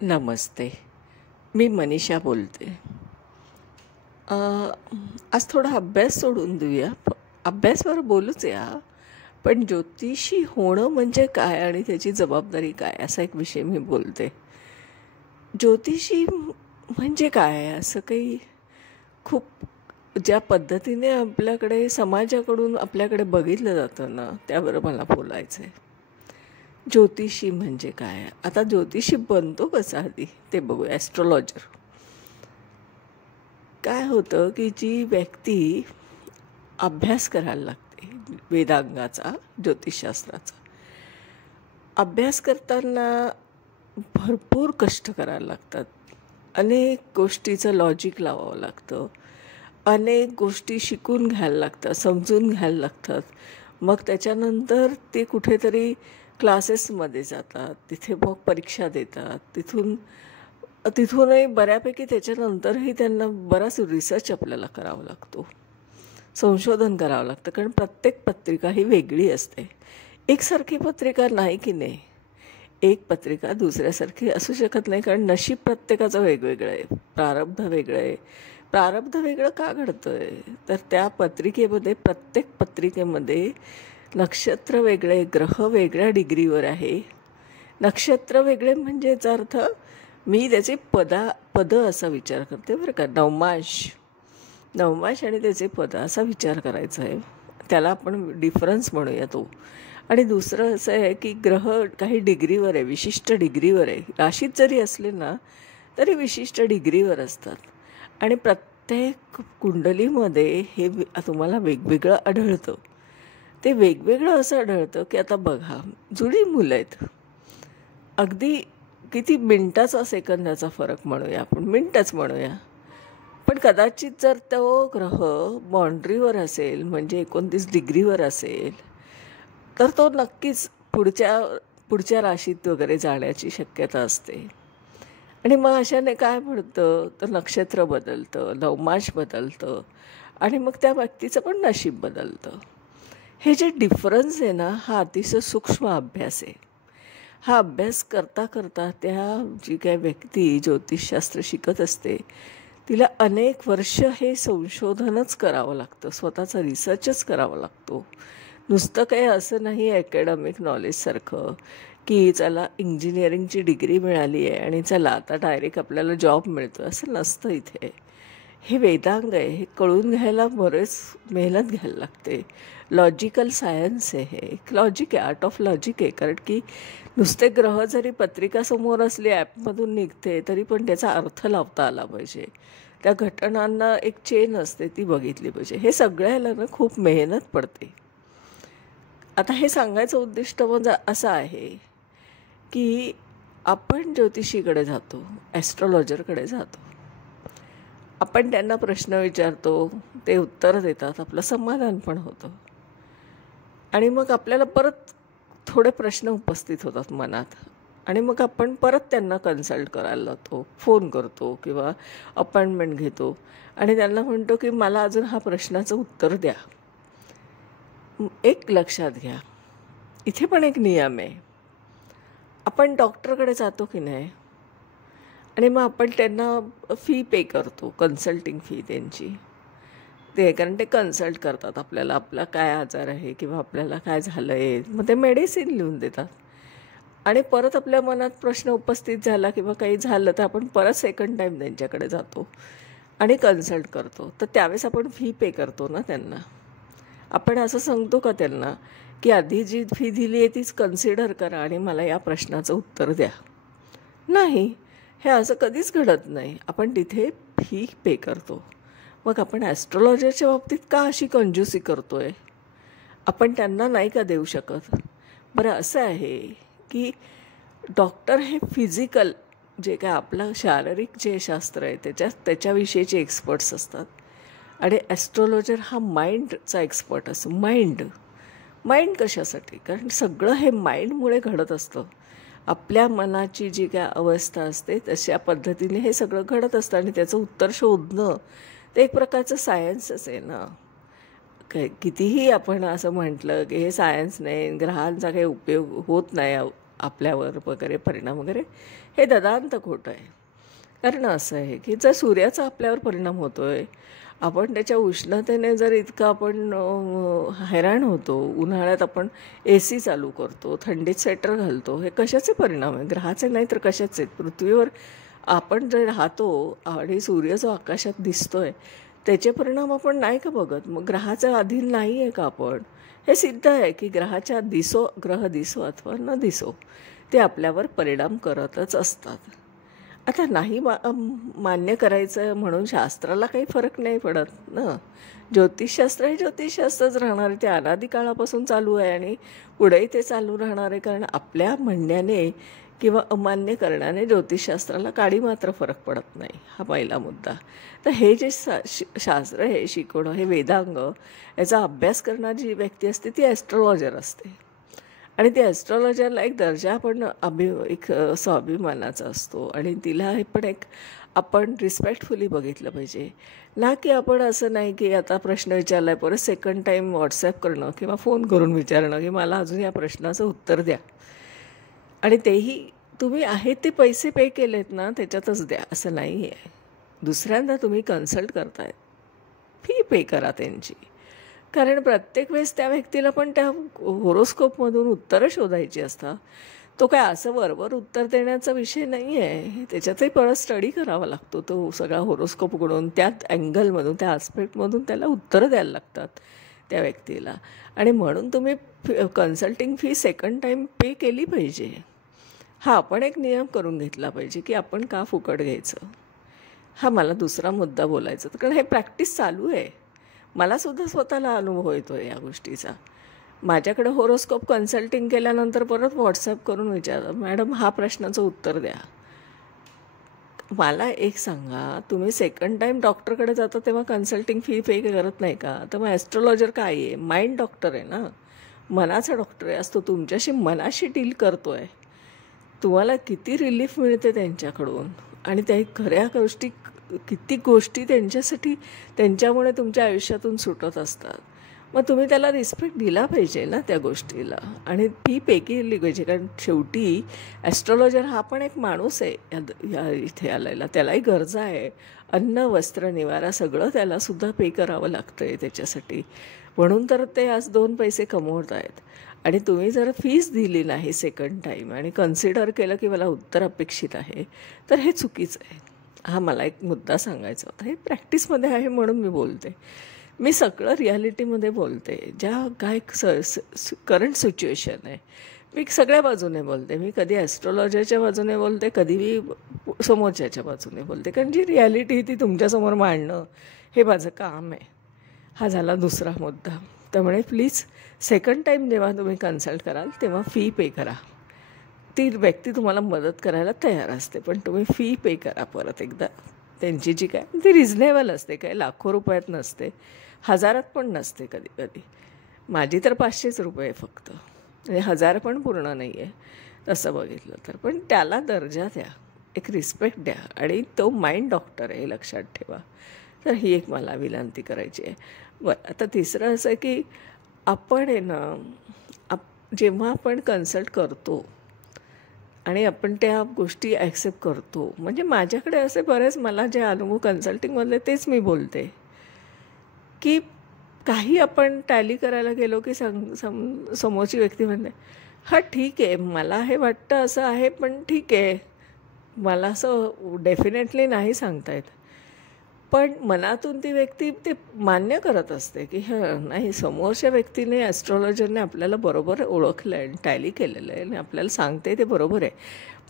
नमस्ते. मी मनीषा बोलते. अ, आज थोडा अभ्यास सोडून देऊया. अभ्यासावर बोलूच या. पण ज्योतिषी होणं म्हणजे काय आणि त्याची जबाबदारी काय असा एक विषय मी बोलते. ज्योतिषी म्हणजे काय असं काही खूप ज्या पद्धतीने आपल्याकडे समाजाकडून आपल्याकडे बघितलं जातं ना, त्यावर मला बोलायचं आहे. ज्योतिषी म्हणजे काय? आता ज्योतिषी बनतो कसा आधी ते बघूया. ॲस्ट्रॉलॉजर काय होतं की जी व्यक्ती अभ्यास करायला लागते वेदांगाचा, ज्योतिषशास्त्राचा अभ्यास करताना भरपूर कष्ट करायला लागतात. अनेक गोष्टीचं लॉजिक लावावं लागतं. अनेक गोष्टी शिकून घ्यायला लागतात, समजून घ्यायला लागतात. मग त्याच्यानंतर ते कुठेतरी क्लासेसमध्ये जातात, तिथे मग परीक्षा देतात. तिथूनही बऱ्यापैकी त्याच्यानंतरही त्यांना बराच रिसर्च आपल्याला करावा लागतो, संशोधन करावं लागतं. कारण प्रत्येक पत्रिका ही वेगळी असते. एकसारखी पत्रिका नाही की नाही. एक पत्रिका दुसऱ्यासारखी असू शकत नाही, कारण नशीब प्रत्येकाचं वेगवेगळं आहे, प्रारब्ध वेगळं आहे. प्रारब्ध वेगळं का घडतं आहे तर त्या पत्रिकेमध्ये, प्रत्येक पत्रिकेमध्ये नक्षत्र वेगळे, ग्रह वेगळ्या डिग्रीवर आहे. नक्षत्र वेगळे म्हणजे याचा अर्थ मी त्याचे पद असा विचार करते बरं का. नवमाश आणि त्याचे पद असा विचार करायचा आहे. त्याला आपण डिफरन्स म्हणूया तो. आणि दुसरं असं आहे की ग्रह काही डिग्रीवर आहे, विशिष्ट डिग्रीवर आहे. राशीत जरी असले ना तरी विशिष्ट डिग्रीवर असतात. आणि प्रत्येक कुंडलीमध्ये हे तुम्हाला वेगवेगळं आढळतं. ते वेगवेगळं असं आढळतं की आता बघा, जुळी मुलं आहेत, अगदी किती मिनटाचा सेकंदाचा फरक म्हणूया, आपण मिनटच म्हणूया. पण कदाचित जर तो ग्रह बाउंड्रीवर असेल, म्हणजे 29 डिग्रीवर असेल, तर तो नक्कीच पुढच्या राशीत वगैरे जाण्याची शक्यता असते. आणि मग अशाने काय म्हणतं तर नक्षत्र बदलतं, नवमाश बदलतं आणि मग त्या व्यक्तीचं पण नशीब बदलतं. हे जे डिफरन्स आहे ना, हा अतिशय सूक्ष्म अभ्यास आहे. हा अभ्यास करता करता त्या जी काय व्यक्ती ज्योतिषशास्त्र शिकत असते तिला अनेक वर्ष हे संशोधनच करावं लागतं, स्वतःचा रिसर्चच करावा लागतो. नुसतं काही असं नाही अकॅडमिक नॉलेजसारखं की चला इंजिनिअरिंगची डिग्री मिळाली आहे आणि चला आता डायरेक्ट आपल्याला जॉब मिळतो, असं नसतं इथे. हे वेदांग आहे, हे कळून घ्यायला बरेच मेहनत घ्यायला लागते. लॉजिकल सायन्स आहे, हे एक लॉजिक आहे, आर्ट ऑफ लॉजिक आहे. कारण की नुसते ग्रह जरी पत्रिका समोर असली, ॲपमधून निघते, तरी पण त्याचा अर्थ लावता आला पाहिजे. त्या घटनांना एक चेन असते, ती बघितली पाहिजे. हे सगळ्याला ना खूप मेहनत पडते. आता हे सांगायचं उद्दिष्ट म्हणजे असं आहे की आपण ज्योतिषीकडे जातो, ॲस्ट्रॉलॉजरकडे जातो, आपण त्यांना प्रश्न विचारतो, ते उत्तर देतात, आपलं समाधान पण होतं. आणि मग आपल्याला परत थोडे प्रश्न उपस्थित होतात मनात, आणि मग आपण परत त्यांना कन्सल्ट करायला लावतो, फोन करतो किंवा अपॉइंटमेंट घेतो आणि त्यांना म्हणतो की मला अजून हा प्रश्नाचं उत्तर द्या. एक लक्षात घ्या, इथे पण एक नियम आहे. आपण डॉक्टरकडे जातो की नाही आणि मग आपण त्यांना फी पे करतो, कन्सल्टिंग फी त्यांची. कारण ते कन्सल्ट करतात आपल्याला, आपला काय आजार आहे किंवा आपल्याला काय झालं आहे, मग ते मेडिसिन लिहून देतात. आणि परत आपल्या मनात प्रश्न उपस्थित झाला किंवा काही झालं तर आपण परत सेकंड टाईम त्यांच्याकडे जातो आणि कन्सल्ट करतो. तर त्यावेळेस आपण फी पे करतो ना त्यांना. आपण असं सांगतो का त्यांना की आधी जी फी दिली आहे तीच कन्सिडर करा आणि मला या प्रश्नाचं उत्तर द्या? नाही, हे असं कधीच घडत नाही. आपण तिथे फी पे करतो. मग आपण ॲस्ट्रॉलॉजरच्या बाबतीत का अशी कंजूसी करतो आहे? आपण त्यांना नाही का देऊ शकत? बरं, असं आहे की डॉक्टर हे फिजिकल जे काय आपलं शारीरिक जे शास्त्र आहे त्याच्याविषयीचे एक्सपर्ट्स असतात. आणि ॲस्ट्रॉलॉजर हा माइंडचा एक्सपर्ट असतो. माइंड कशासाठी? कारण सगळं हे माइंडमुळे घडत असतं. आपल्या मनाची जी काय अवस्था असते तशा पद्धतीने हे सगळं घडत असतं आणि त्याचं उत्तर शोधणं ते एक प्रकारचं सायन्सच आहे ना. कितीही आपण असं म्हटलं की हे सायन्स नाही, ग्रहांचा काही उपयोग होत नाही आपल्यावर वगैरे परिणाम वगैरे हे ददांत खोटं आहे. कारण असं आहे की जर सूर्याचा आपल्यावर परिणाम होतो आहे, आपण त्याच्या उष्णतेने जर इतकं आपण हैराण होतो, उन्हाळ्यात आपण AC चालू करतो, थंडीत स्वेटर घालतो, हे कशाचे परिणाम आहे? ग्रहाचे नाही तर कशाचे? पृथ्वीवर आपण जे राहतो आणि सूर्य जो आकाशात दिसतोय त्याचे परिणाम आपण नाही का बघत? मग ग्रहाच्या अधीन नाही आहे का आपण? हे सिद्ध आहे की ग्रह दिसो अथवा न दिसो ते आपल्यावर परिणाम करतच असतात. आता नाही मान्य करायचं म्हणून शास्त्राला काही फरक नाही पडत ना. ज्योतिषशास्त्र हे ज्योतिषशास्त्रच राहणार आहे, ते अनादी काळापासून चालू आहे आणि पुढेही ते चालू राहणार आहे. कारण आपल्या म्हणण्याने किंवा अमान्य करण्याने ज्योतिषशास्त्राला काडी मात्र फरक पडत नाही, हा पहिला मुद्दा. तर हे जे शास्त्र हे शिकवणं, हे वेदांग, याचा अभ्यास करणारी जी व्यक्ती असते ती ॲस्ट्रॉलॉजर असते. आणि ते ॲस्ट्रॉलॉजरला एक दर्जा पण एक स्वाभिमानाचा असतो आणि तिला हे पण एक आपण रिस्पेक्टफुली बघितलं पाहिजे ना. की आपण असं नाही की आता प्रश्न विचारला आहे परत सेकंड टाईम व्हॉट्सॲप करणं किंवा फोन करून विचारणं की मला अजून या प्रश्नाचं उत्तर द्या, आणि तेही तुम्ही आहेत ते पैसे पे केलेत ना त्याच्यातच द्या, असं नाही आहे. दुसऱ्यांदा तुम्ही कन्सल्ट करताय, फी पे करा त्यांची. कारण प्रत्येक वेळेस त्या व्यक्तीला पण त्या होरोस्कोपमधून उत्तरं शोधायची असतात. तो काय असं वरवर उत्तर देण्याचा विषय नाही आहे, त्याच्यातही परत स्टडी करावा लागतो. तो सगळा होरोस्कोप उघडून त्या अँगलमधून त्या आस्पेक्टमधून त्याला उत्तरं द्यायला लागतात त्या व्यक्तीला. आणि म्हणून तुम्ही कन्सल्टिंग फी सेकंड टाईम पे केली पाहिजे. हा आपण एक नियम करून घेतला पाहिजे की आपण का फुकट घ्यायचं. हा मला दुसरा मुद्दा बोलायचा, कारण हे प्रॅक्टिस चालू आहे. मलासुद्धा स्वतःला अनुभव येतो आहे या गोष्टीचा. माझ्याकडे होरोस्कोप कन्सल्टिंग केल्यानंतर परत व्हॉट्सअप करून विचारलं, मॅडम हा प्रश्नाचं उत्तर द्या. मला एक सांगा, तुम्ही सेकंड टाईम डॉक्टरकडे जाता तेव्हा कन्सल्टिंग फी पे करत नाही का? तर मग ॲस्ट्रॉलॉजर काय आहे? माइंड डॉक्टर आहे ना, मनाचा डॉक्टर आहे. असतो तुमच्याशी मनाशी डील करतो आहे. तुम्हाला किती रिलीफ मिळते त्यांच्याकडून, आणि त्या खऱ्या गोष्टी, किती गोष्टी त्यांच्यासाठी त्यांच्यामुळे तुमच्या आयुष्यातून सुटत असतात. मग तुम्ही त्याला रिस्पेक्ट दिला पाहिजे ना त्या गोष्टीला, आणि फी पे केली पाहिजे. कारण शेवटी ॲस्ट्रॉलॉजर हा पण एक माणूस आहे या इथे आलेला. त्यालाही गरजा आहे, अन्न वस्त्र निवारा सगळं त्यालासुद्धा पे करावं लागतं आहे त्याच्यासाठी. म्हणून तर ते आज 2 पैसे कमवत आहेत. आणि तुम्ही जर फीस दिली नाही सेकंड टाईम आणि कन्सिडर केलं की मला उत्तर अपेक्षित आहे, तर हे चुकीचं आहे. हा मला एक मुद्दा सांगायचा होता. हे प्रॅक्टिसमध्ये आहे म्हणून मी बोलते. मी सगळं रियालिटीमध्ये बोलते. ज्या काय करंट सिच्युएशन आहे मी सगळ्या बाजूने बोलते. मी कधी ॲस्ट्रॉलॉजरच्या बाजूने बोलते, कधी मी समोरच्याच्या बाजूने बोलते. कारण जी रियालिटी ती तुमच्यासमोर मांडणं हे माझं काम आहे. हा झाला दुसरा मुद्दा. त्यामुळे प्लीज सेकंड टाईम जेव्हा तुम्ही कन्सल्ट कराल तेव्हा फी पे करा. ती व्यक्ती तुम्हाला मदत करायला तयार असते, पण तुम्ही फी पे करा परत एकदा. त्यांची जी काय ती रिझनेबल असते, काय लाखो रुपयात नसते, हजारात पण नसते कधी कधी. माझी तर 500 रुपये फक्त, म्हणजे 1000 पण पूर्ण नाही आहे तसं बघितलं तर. पण त्याला दर्जा द्या, एक रिस्पेक्ट द्या, आणि तो माइंड डॉक्टर आहे लक्षात ठेवा. तर ही एक मला विनंती करायची आहे. बरं, आता तिसरं असं आहे की आपण आहे ना, जेव्हा आपण कन्सल्ट करतो आणि आपण त्या गोष्टी ॲक्सेप्ट करतो, म्हणजे माझ्याकडे असे बरेच मला जे अनुभव कन्सल्टिंगमधले तेच मी बोलते की काही आपण टॅली करायला गेलो की समोरची व्यक्ती म्हणते हां ठीक आहे, मला हे वाटतं असं आहे, पण ठीक आहे, मला असं डेफिनेटली नाही सांगता येत. पण मनातून ती व्यक्ती ते मान्य करत असते की हां नाही, समोरच्या व्यक्तीने ॲस्ट्रॉलॉजरने आपल्याला बरोबर ओळखलं आहे, टॅली केलेलं आहे आणि आपल्याला सांगते ते बरोबर आहे,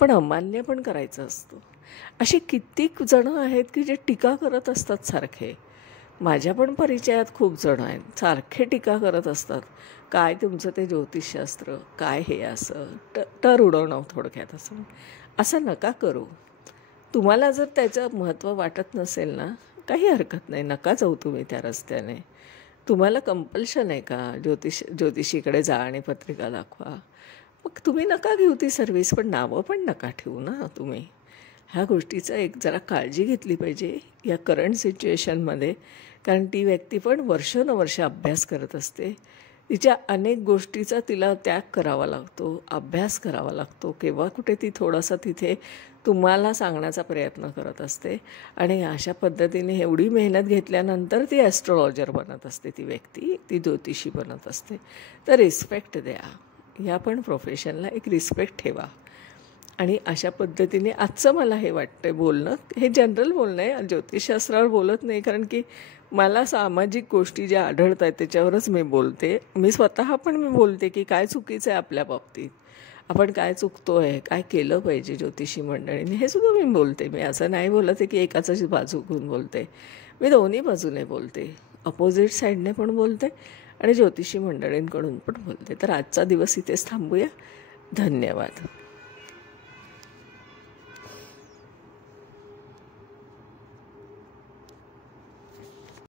पण अमान्य पण करायचं असतं. असे कित्येक जणं आहेत की जे टीका करत असतात सारखे. माझ्या पण परिचयात खूप जणं आहेत, सारखे टीका करत असतात. काय तुमचं ते ज्योतिषशास्त्र, काय हे असं टर उडवणं थोडक्यात. असं नका करू. तुम्हाला जर त्याचं महत्त्व वाटत नसेल ना, काही हरकत नाही, नका जाऊ तुम्ही त्या रस्त्याने. तुम्हाला कंपल्शन आहे का ज्योतिषीकडे जा आणि पत्रिका दाखवा? मग तुम्ही नका घेऊ ती सर्व्हिस, पण नावं पण नका ठेवू ना तुम्ही. ह्या गोष्टीचं एक जरा काळजी घेतली पाहिजे या करंट सिच्युएशनमध्ये. कारण ती व्यक्ती पण वर्षानुवर्ष अभ्यास करत असते, तिच्या अनेक गोष्टीचा तिला त्याग करावा लागतो, अभ्यास करावा लागतो. केव्हा कुठे ती थोडासा तिथे तुम्हाला सांगण्याचा प्रयत्न करत असते आणि अशा पद्धतीने एवढी मेहनत घेतल्यानंतर ती ॲस्ट्रॉलॉजर बनत असते, ती व्यक्ती ती ज्योतिषी बनत असते. तर रिस्पेक्ट द्या, या पण प्रोफेशनला एक रिस्पेक्ट ठेवा. आणि अशा पद्धतीने आजचं मला हे वाटतं बोलणं, हे जनरल बोलणं आहे, ज्योतिषशास्त्रावर बोलत नाही, कारण की मला सामाजिक गोष्टी ज्या आढळत आहेत त्याच्यावरच मी बोलते. मी स्वतः पण मी बोलते की काय चुकीचं आहे आपल्या बाबतीत, आपण काय चुकतो आहे, काय केलं पाहिजे ज्योतिषी मंडळीने, हे सुद्धा मी बोलते. मी असं नाही बोलत आहे की एकाच बाजू घेऊन बोलते, मी दोन्ही बाजूने बोलते, अपोजिट साईडने पण बोलते आणि ज्योतिषी मंडळींकडून पण बोलते. तर आजचा दिवस इथेच थांबूया. धन्यवाद.